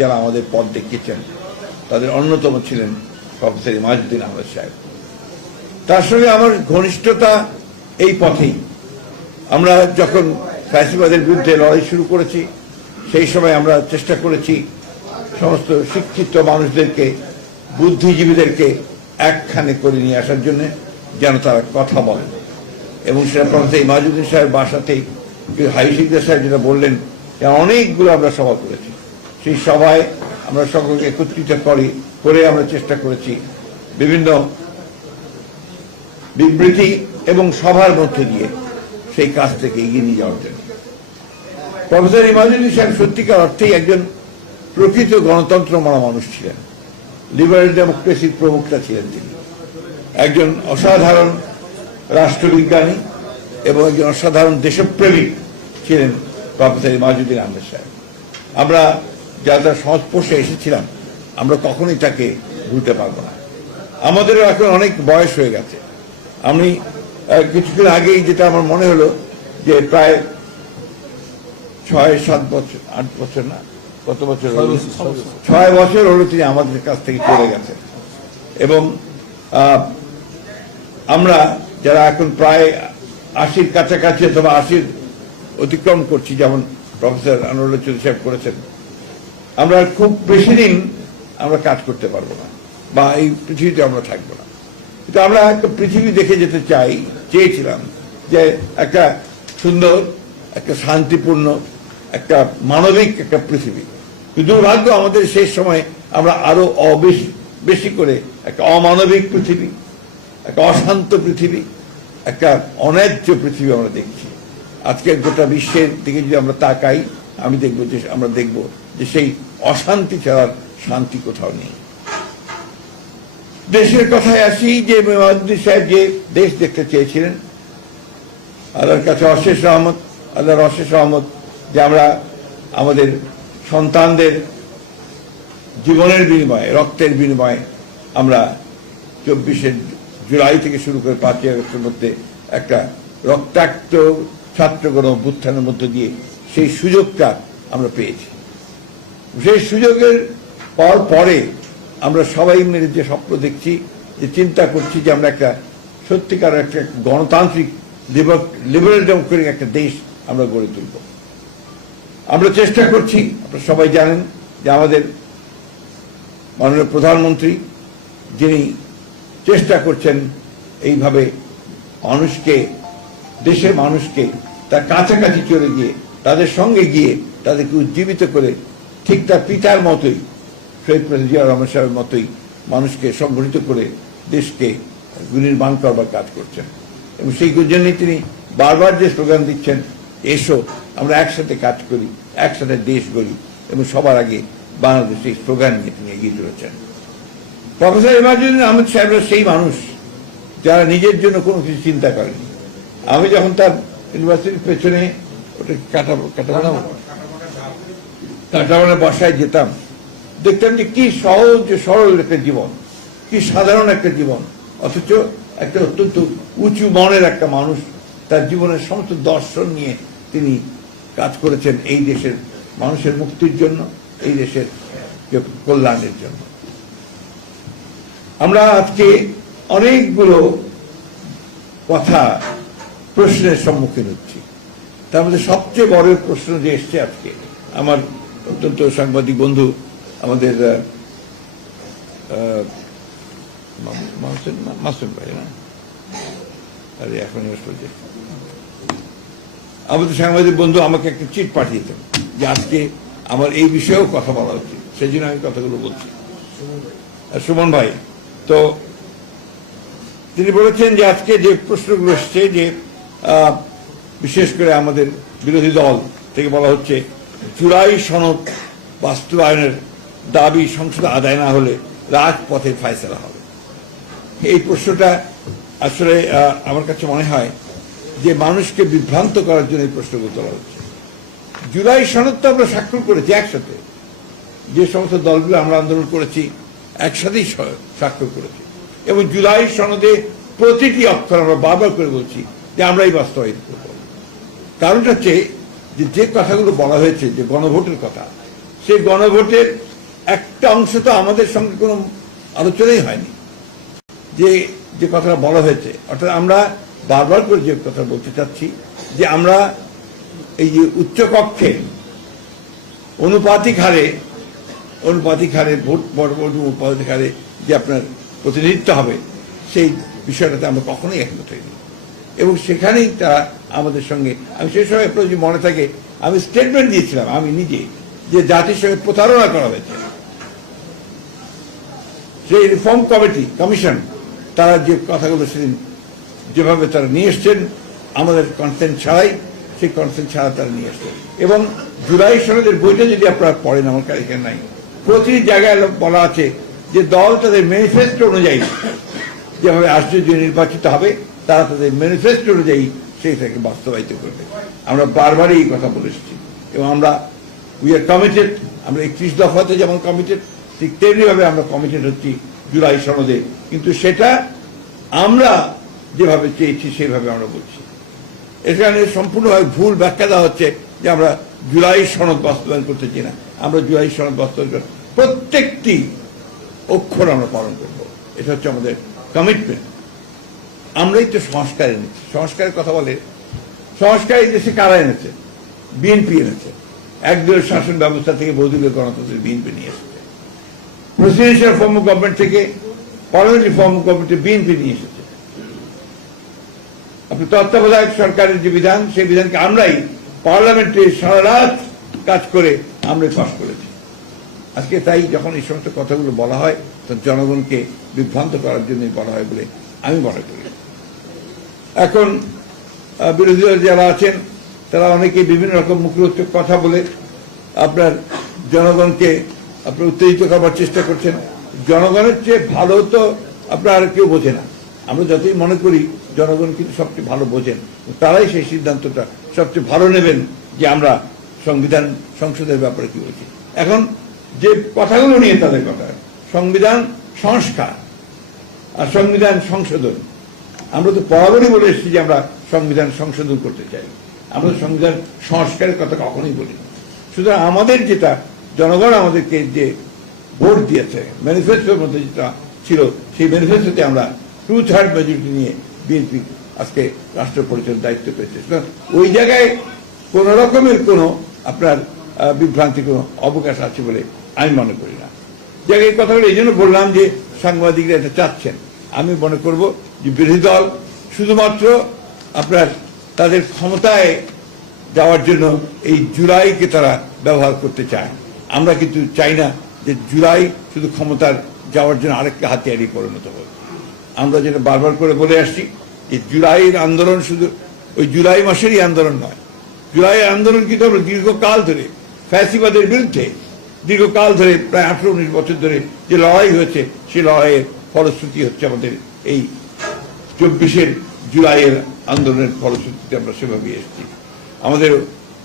যারা আমাদের পথ দেখিয়েছেন তাদের অন্যতম ছিলেন প্রফেসর ইমাজউদ্দিন আহমেদ সাহেব। তার সঙ্গে আমার ঘনিষ্ঠতা এই পথেই। আমরা যখন ফ্যাসিবাদের বিরুদ্ধে লড়াই শুরু করেছি সেই সময় আমরা চেষ্টা করেছি সমস্ত শিক্ষিত মানুষদেরকে, বুদ্ধিজীবীদেরকে একখানে করে নিয়ে আসার জন্য, যেন তারা কথা বলেন। এবং সেটা প্রফেসর ইমাজউদ্দিন সাহেব বাসাতেই হাই সিকদার সাহেব যেটা বললেন, অনেকগুলো আমরা সভা করেছি। সেই সভায় আমরা সকলকে একত্রিত করে আমরা চেষ্টা করেছি বিভিন্ন বিবৃতি এবং সভার মধ্যে দিয়ে সেই কাজ থেকে এগিয়ে নিয়ে যাওয়ার জন্য। প্রফেসর ইমাজউদ্দিন সাহেব সত্যিকার অর্থেই একজন প্রকৃত গণতন্ত্র মানা মানুষ ছিলেন, লিবারেল ডেমোক্রেসির প্রবক্তা ছিলেন তিনি। একজন অসাধারণ রাষ্ট্রবিজ্ঞানী এবং একজন অসাধারণ দেশপ্রেমিক ছিলেন প্রফেসর ইমাজউদ্দিন আহমেদ সাহেব। আমরা যারা তার সংস্পর্শে এসেছিলাম আমরা কখনোই তাকে ভুলতে পারবো না। আমাদেরও এখন অনেক বয়স হয়ে গেছে। আমি কিছুদিন আগেই যেটা আমার মনে হলো যে প্রায় 6-7 বছর, 8 বছর না, কত বছর, 6 বছর হলো তিনি আমাদের কাছ থেকে চলে গেছেন। এবং আমরা যারা এখন প্রায় 80-র কাছাকাছি অথবা 80 অতিক্রম করছি, যেমন প্রফেসর আনোয়ারুল্লাহ চৌধুরী সাহেব করেছেন, আমরা খুব বেশি দিন আমরা কাজ করতে পারবো না বা এই পৃথিবীতে আমরা থাকবো না। কিন্তু আমরা একটা পৃথিবী দেখে যেতে চেয়েছিলাম যে একটা সুন্দর, একটা শান্তিপূর্ণ, একটা মানবিক একটা পৃথিবী। দুর্ভাগ্য আমাদের শেষ সময় আমরা আরো বেশি করে একটা অমানবিক পৃথিবী, একটা অশান্ত পৃথিবী, একটা অন্যায্য পৃথিবী আমরা দেখছি। আজকে গোটা বিশ্বের দিকে যদি আমরা তাকাই আমরা দেখব যে সেই অশান্তি ছাড়ার শান্তি কোথাও নেই। দেশের কথায় আসি, যে ইমাজউদ্দিন সাহেব যে দেশ দেখতে চেয়েছিলেন, আল্লাহর কাছে আল্লাহর অশেষ রহমত যে আমরা আমাদের সন্তানদের জীবনের বিনিময়ে, রক্তের বিনিময়ে আমরা 24শে জুলাই থেকে শুরু করে 5ই আগস্টের মধ্যে একটা রক্তাক্ত ছাত্রগণ অভ্যুত্থানের মধ্য দিয়ে সেই সুযোগটা আমরা পেয়েছি। সেই সুযোগের পরে আমরা সবাই মিলে যে স্বপ্ন দেখছি, যে চিন্তা করছি যে আমরা একটা সত্যিকার একটা গণতান্ত্রিক লিবারেল ডেমোক্রেটিক একটা দেশ আমরা গড়ে তুলব। আমরা চেষ্টা করছি, আপনারা সবাই জানেন যে আমাদের মাননীয় প্রধানমন্ত্রী যিনি চেষ্টা করছেন এইভাবে দেশের মানুষকে তার কাছাকাছি চলে গিয়ে, তাদের সঙ্গে গিয়ে তাদেরকে উজ্জীবিত করে, ঠিক তার পিতার মতোই, শহীদ প্রেসিডেন্ট জিয়া রহমান সাহেবের মতোই মানুষকে সংগঠিত করে দেশকে বিনির্মাণ করবার কাজ করছেন। এবং সেই জন্যই তিনি বারবার যে স্লোগান দিচ্ছেন, এসো আমরা একসাথে কাজ করি, একসাথে দেশ গড়ি, এবং সবার আগে বাংলাদেশ এই স্লোগান নিয়ে তিনি এগিয়ে চলেছেন। প্রফেসর ইমাজউদ্দিন আহমেদ সাহেবরা সেই মানুষ যারা নিজের জন্য কোনো কিছু চিন্তা করেনি। আমি যখন তার ইউনিভার্সিটির পেছনে ওটা কাটাবানা বাসায় যেতাম, দেখতাম যে কি সহজ সরল একটা জীবন, কি সাধারণ একটা জীবন, অথচ একটা অত্যন্ত উঁচু মনের একটা মানুষ। তার জীবনের সমস্ত দর্শন নিয়ে তিনি কাজ করেছেন এই দেশের মানুষের মুক্তির জন্য, এই দেশের কল্যাণের জন্য। আমরা আজকে অনেকগুলো কথা প্রশ্নের সম্মুখীন হচ্ছি। তার মধ্যে সবচেয়ে বড় প্রশ্ন যে এসছে আজকে, আমার অত্যন্ত সাংবাদিক বন্ধু আমাদের মাসুম ভাই, না আরে এখন আমাদের সাংবাদিক বন্ধু আমাকে একটা চিট পাঠিয়েছেন যে আজকে আমার এই বিষয়েও কথা বলা উচিত, সেই জন্য আমি কথাগুলো বলছি। সুমন ভাই, তো তিনি বলেছেন যে আজকে যে প্রশ্নগুলো এসছে, যে বিশেষ করে আমাদের বিরোধী দল থেকে বলা হচ্ছে জুলাই সনদ বাস্তবায়নের দাবি সংসদে আদায় না হলে রাজপথে ফায়সালা হবে। এই প্রশ্নটা আসলে আমার কাছে মনে হয় যে মানুষকে বিভ্রান্ত করার জন্য এই প্রশ্নগুলো তোলা হচ্ছে। জুলাই সনদ তো আমরা স্বাক্ষর করেছি একসাথে, যে সমস্ত দলগুলো আমরা আন্দোলন করেছি একসাথেই স্বাক্ষর করেছি, এবং জুলাই সনদে প্রতিটি অক্ষর আমরা বারবার করে বলছি যে আমরাই বাস্তবায়িত করব। কারণটা হচ্ছে যে কথাগুলো বলা হয়েছে, যে গণভোটের কথা, সেই গণভোটের একটা অংশ তো আমাদের সঙ্গে কোনো আলোচনাই হয়নি। যে যে কথাটা বলা হয়েছে, অর্থাৎ আমরা বারবার করে যে কথা বলতে চাচ্ছি যে আমরা এই যে উচ্চকক্ষে অনুপাতিক হারে ভোট অনুপাতিক হারে যে আপনার প্রতিনিধিত্ব হবে, সেই বিষয়টাতে আমরা কখনোই একমত হইনি। এবং সেখানেই তারা আমাদের সঙ্গে, আমি সেই সময় আপনার যদি মনে থাকে, আমি স্টেটমেন্ট দিয়েছিলাম আমি নিজে, যে জাতির সঙ্গে প্রতারণা করা হয়েছে। সেই রিফর্ম কমিশন তারা যে কথাগুলো সেদিন যেভাবে তারা নিয়ে এসছেন আমাদের কনসেন্ট ছাড়াই, সেই কনসেন্ট ছাড়া তারা নিয়ে এসছেন। এবং জুলাই সনদের বইটা যদি আপনারা পড়েন, আমার কাছে নাই, প্রতিটি জায়গায় বলা আছে যে দল তাদের ম্যানিফেস্টো অনুযায়ী যেভাবে আশ্চর্য নির্বাচিত হবে, তারা তাদের ম্যানিফেস্টো অনুযায়ী সেইটাকে বাস্তবায়িত করবে। আমরা বারবারই এই কথা বলে এসেছি এবং আমরা উই আর কমিটেড। আমরা 31 দফাতে যেমন কমিটেড, ঠিক তেমনিভাবে আমরা কমিটেড হচ্ছি জুলাই সনদে। কিন্তু সেটা আমরা যেভাবে চেয়েছি সেভাবে আমরা বলছি। এখানে সম্পূর্ণভাবে ভুল ব্যাখ্যা দেওয়া হচ্ছে যে আমরা জুলাই সনদ বাস্তবায়ন করতে চাই না। আমরা জুলাই সনদ বাস্তবায়ন প্রত্যেকটি অক্ষর আমরা পালন করব, এটা হচ্ছে আমাদের কমিটমেন্ট। আমরাই তো সংস্কার এনেছি। সংস্কারের কথা বলে, সংস্কার এই দেশে কারা এনেছে? বিএনপি এনেছে। একদলীয় শাসন ব্যবস্থা থেকে বহুদলীয় গণতন্ত্রের বিএনপি নিয়ে এসেছে। প্রেসিডেন্সিয়াল ফর্ম অফ গভর্নমেন্ট থেকে পার্লামেন্টারি ফর্ম অফ গভর্নমেন্টে বিএনপি নিয়ে এসেছে। আপনি তত্ত্বাবধায়ক সরকারের যে বিধান, সেই বিধানকে আমরাই পার্লামেন্টে সারা রাত কাজ করে আমরা পাস করেছি। আজকে তাই যখন এই সমস্ত কথাগুলো বলা হয়, তখন জনগণকে বিভ্রান্ত করার জন্যই বলা হয় বলে আমি মনে করি। এখন বিরোধী দল যারা আছেন তারা অনেকে বিভিন্ন রকম মুখরোচক কথা বলে আপনার জনগণকে আপনার উত্তেজিত করবার চেষ্টা করছেন। জনগণের চেয়ে ভালো তো আপনার আর কেউ বোঝে না। আমরা যতই মনে করি জনগণ কিন্তু সবচেয়ে ভালো বোঝেন, তারাই সেই সিদ্ধান্তটা সবচেয়ে ভালো নেবেন যে আমরা সংবিধান সংসদের ব্যাপারে কি বলছি। এখন যে কথাগুলো নিয়ে তাদের কথা, সংবিধান সংস্কার আর সংবিধান সংশোধন, আমরা তো বরাবরই বলে এসেছি যে আমরা সংবিধান সংশোধন করতে চাই। আমরা সংবিধান সংস্কারের কথা কখনোই বলি। সুতরাং আমাদের যেটা জনগণ আমাদেরকে যে ভোট দিয়েছে, ম্যানিফেস্টোর মধ্যে যেটা ছিল, সেই ম্যানিফেস্টোতে আমরা 2/3 মেজরিটি নিয়ে বিএনপি আজকে রাষ্ট্র পরিচালনার দায়িত্ব পেয়েছে। ওই জায়গায় কোন রকমের কোনো আপনার বিভ্রান্তি কোনো অবকাশ আছে বলে আমি মনে করি না। জায়গায় এই কথাগুলো এই জন্য বললাম যে সাংবাদিকরা এটা চাচ্ছেন। আমি মনে করব যে বিরোধী দল শুধুমাত্র আপনার তাদের ক্ষমতায় যাওয়ার জন্য এই জুলাইকে তারা ব্যবহার করতে চায়। আমরা কিন্তু চাই না যে জুলাই শুধু ক্ষমতার যাওয়ার জন্য আরেকটা হাতিয়ারই পরিণত হবে। আমরা যেটা বারবার করে বলে আসছি যে জুলাইয়ের আন্দোলন শুধু ওই জুলাই মাসেরই আন্দোলন নয়। জুলাইয়ের আন্দোলন কিন্তু আমরা দীর্ঘকাল ধরে ফ্যাসিবাদের বিরুদ্ধে দীর্ঘকাল ধরে প্রায় 18-19 বছর ধরে যে লড়াই হয়েছে, সেই লড়াইয়ের ফলশ্রুতি হচ্ছে আমাদের এই 24 জুলাইয়ের আন্দোলনের ফলশ্রুতিতে আমরা সেভাবে এসেছি। আমাদের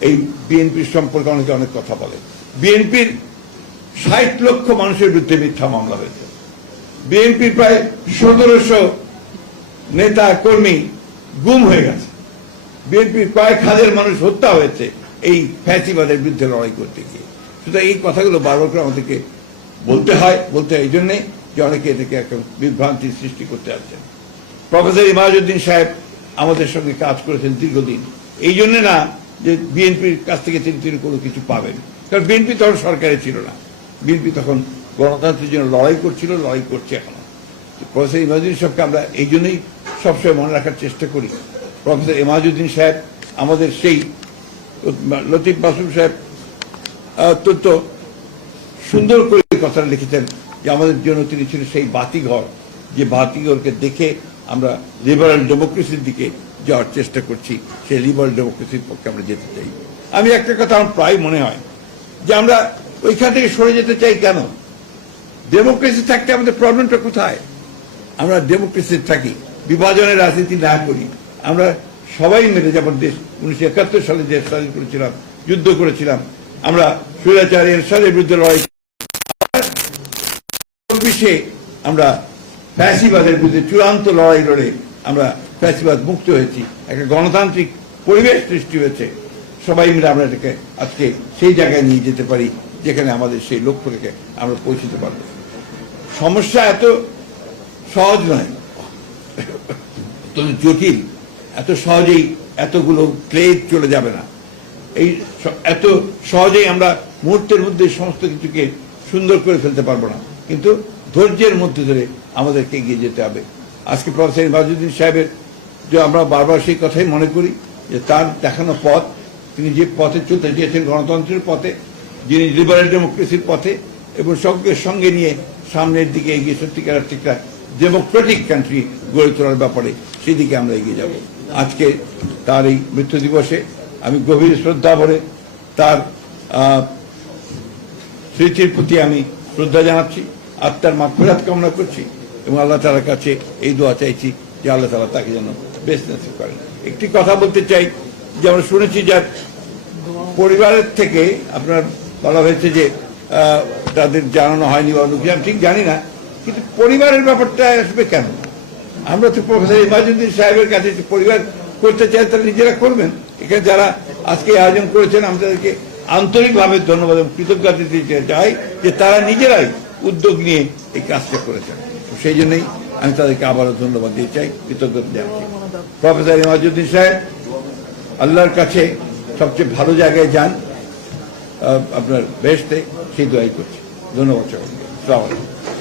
এই বিএনপির সম্পর্কে অনেকে অনেক কথা বলে। বিএনপির 60 লক্ষ মানুষের বিরুদ্ধে মিথ্যা মামলা হয়েছে। বিএনপির প্রায় 1700 নেতা কর্মী গুম হয়ে গেছে। বিএনপির কয়েক হাজার মানুষ হত্যা হয়েছে এই ফ্যাসিবাদের বিরুদ্ধে লড়াই করতে গিয়ে। সুতরাং এই কথাগুলো বারবার করে আমাদেরকে বলতে হয় এই জন্যে যে অনেকে এটাকে একটা বিভ্রান্তির সৃষ্টি করতে আসছেন। প্রফেসর ইমাজউদ্দিন সাহেব আমাদের সঙ্গে কাজ করেছেন দীর্ঘদিন, এই জন্য না যে বিএনপির কাছ থেকে তিনি কোনো কিছু পাবেন, কারণ বিএনপি তখন সরকারে ছিল না। বিএনপি তখন গণতন্ত্রের জন্য লড়াই করছিল, লড়াই করছে এখনো। প্রফেসর ইমাজউদ্দিন সাহেবকে আমরা এই জন্যই সবসময় মনে রাখার চেষ্টা করি। প্রফেসর ইমাজউদ্দিন সাহেব আমাদের সেই লতিফ মাসুম সাহেব অত্যন্ত সুন্দর করে কথাটা লিখেছেন যে আমাদের জন্য তিনি ছিলেন সেই বাতিঘর, যে বাতিঘরকে দেখে আমরা লিবারাল ডেমোক্রেসির দিকে যাওয়ার চেষ্টা করছি, সেই লিবারাল ডেমোক্রেসির পক্ষে আমরা যেতে চাই। আমি একটা কথা আমার প্রায় মনে হয় যে আমরা ওইখান থেকে সরে যেতে চাই কেন? ডেমোক্রেসি থাকতে আমাদের প্রবলেমটা কোথায়? আমরা ডেমোক্রেসি থাকি, বিভাজনের রাজনীতি না করি, আমরা সবাই মিলে যেমন দেশ 1971 সালে দেশ স্বাধীন করেছিলাম, যুদ্ধ করেছিলাম, আমরা স্বৈরাচার এরশাদের বিরুদ্ধে লড়াই, 24 আমরা ফ্যাসিবাদের বিরুদ্ধে চূড়ান্ত লড়াই লড়ে আমরা ফ্যাসিবাদ মুক্ত হয়েছি, একটা গণতান্ত্রিক পরিবেশ সৃষ্টি হয়েছে। সবাই মিলে আমরা এটাকে আজকে সেই জায়গায় নিয়ে যেতে পারি যেখানে আমাদের সেই লক্ষ্য থেকে আমরা পৌঁছতে পারব। সমস্যা এত সহজ নয়, জটিল। এত সহজেই এতগুলো ক্লেদ চলে যাবে না। এই এত সহজেই আমরা মুহূর্তের মধ্যে সমস্ত কিছুকে সুন্দর করে ফেলতে পারবো না, কিন্তু ধৈর্যের মধ্যে ধরে আমাদেরকে এগিয়ে যেতে হবে। আজকে প্রফেসর মাজিউদ্দিন সাহেবের যে আমরা বারবার সেই কথাই মনে করি যে তার দেখানো পথ, তিনি যে পথে চলতে চেয়েছেন গণতন্ত্রের পথে, যিনি লিবারেল ডেমোক্রেসির পথে, এবং সকলকে সঙ্গে নিয়ে সামনের দিকে এগিয়ে সত্যিকার একটা ডেমোক্রেটিক কান্ট্রি গড়ে তোলার ব্যাপারে সেই দিকে আমরা এগিয়ে যাব। আজকে তার এই মৃত্যু দিবসে আমি গভীর শ্রদ্ধা ভরে তার স্মৃতির প্রতি আমি শ্রদ্ধা জানাচ্ছি, আত্মার মাগফিরাত কামনা করছি এবং আল্লাহ তাআলার কাছে এই দোয়া চাইছি যে আল্লাহ তাআলা তাকে যেন বেস্ট নসিব করেন। একটি কথা বলতে চাই যে আমরা শুনেছি যার পরিবারের থেকে আপনার বলা হয়েছে যে তাদের জানানো হয়নি বা অনুযায়ী, আমি ঠিক জানি না, কিন্তু পরিবারের ব্যাপারটা আসবে কেন? আমরা তো প্রফেসর ইমাজউদ্দিন সাহেবের কাছে পরিবার করতে চাই, তারা নিজেরা করবেন। এখানে যারা আজকে আয়োজন করেছেন আমি তাদেরকে আন্তরিকভাবে ধন্যবাদ এবং কৃতজ্ঞতা দিতে চাই যে তারা নিজেরাই উদ্যোগ নিয়ে এই কাজটা করেছেন। সেই জন্যই আমি তাদেরকে আবারও ধন্যবাদ দিতে চাই, কৃতজ্ঞতা জানাচ্ছি। প্রফেসর ইমাজউদ্দিন সাহেব আল্লাহর কাছে সবচেয়ে ভালো জায়গায় যান, আপনার বেহেশতে, সেই দোয়াই করছি। ধন্যবাদ সকলকে। আসসালামু আলাইকুম।